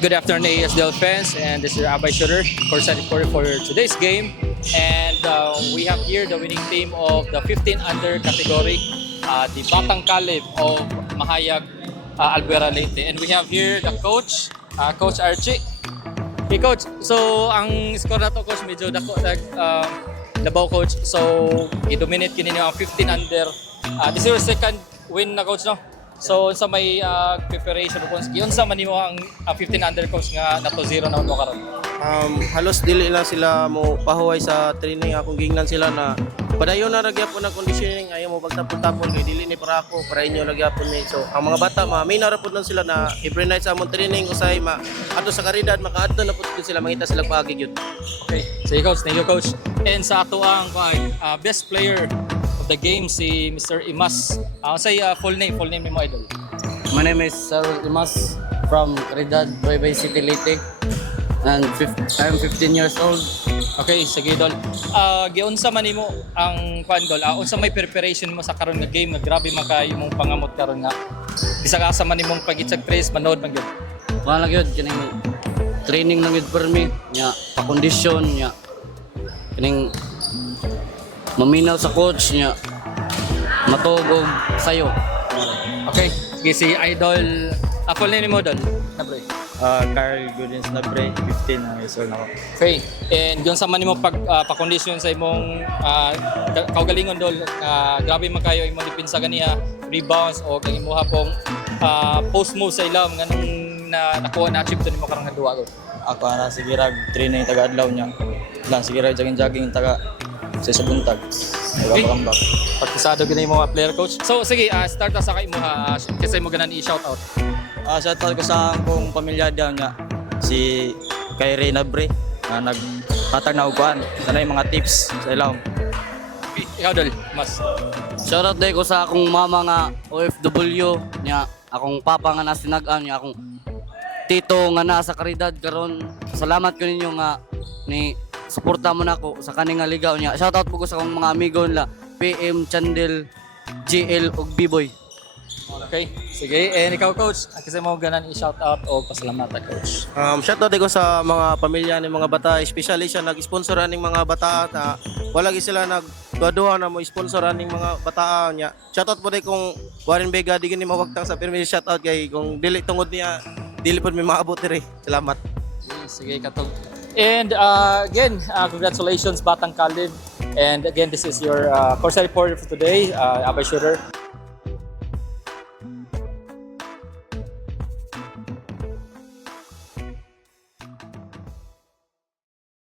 Good afternoon, ASL fans, and this is Abay Shooter for today's game. And we have here the winning team of the 15 under category, the Batang Kalib of Mahayag Albuera Leyte. And we have here the coach, Coach Archie. Hey Coach, so ang score na to Coach, medyo labaw Coach. So i-dominate kinino ang 15 under. This is your second win na Coach, no? So sa may preparation ko yun sa manimo ang 15 under coach nga nato 0 na uno karon. Halos dili lang sila mo pahuway sa training. Akong gingnan sila na padayon na nagyapon na conditioning, ayaw mo pagtapon-tapon kay dili ni para ako para inyo nagyapon ni. So ang mga bata may narapod lang sila na every night sa among training usay ato sa karidad makaadto na pud sila mangita sila paagi gyud. Okay, sige coach, thank you coach. And sa ato ang best player of the game si Mr. Imas. Say full name ni mo idol. My name is Sir Imas from Caridad, Nueva City, Leyte, and I'm 15 years old. Okay, sige idol. Giunsa man nimo ang gol? Unsa may preparation mo sa karon nga game nga grabe makayo mong pangamot karon nga. Bisa ka sa man nimong pagitsag trace manood man gyud. Wala lang yun, kining training lang yun for me, nya pa-condition, nya kining maminaw sa coach, nya matugog sayo. Okay, sige si idol. Full name mo idol. Na bro. Carl Goodins na pre, 15 years old ako. Okay, and yun sa man mo pa-condition sa imong kaugalingon dol, grabe man kayo imong depensa ganiya, rebounds o kang imuha pong post move sa ilam nganong nakuha na achieve to nimo karong nga duwa. Ako na sige rag training taga adlaw niya. Lang sige rag jogging taga sa buntag. Okay. Kambak. Pagkasado ganay mo player coach. So sige, start na sa kay mo kasi mo ganan i-shout out. Shoutout ko sa akong pamilya diyan nga si kay Reyna Bre na naghatag na upuan. Sanay mga tips sa ilaw. Okay, ikaw dol, mas. Shoutout day ko sa akong mama nga OFW, nya akong papa nga nasinagan, nya akong tito nga nasa Caridad karon. Salamat ko ninyo nga ni suporta mo na ako sa kaning nga ligaw niya. Shoutout po ko sa akong mga amigo nila, PM, Chandel, GL ug B-Boy. Okay, sige. And ikaw coach, kasi mo ganan i-shout out o pasalamatan coach. Shoutout ko sa mga pamilya ni mga bata, especially siya nag-sponsoran ning mga bata na wala gi sila nagduha na mo sponsoran ning mga bata niya. Shoutout po day kung Warren Vega di gini mawagtang sa permis shoutout kay kung dili tungod niya dili pod may maabot dire. Salamat. Sige, katog. And again, congratulations Batang Kalib. And again, this is your course report for today, Abay Shooter.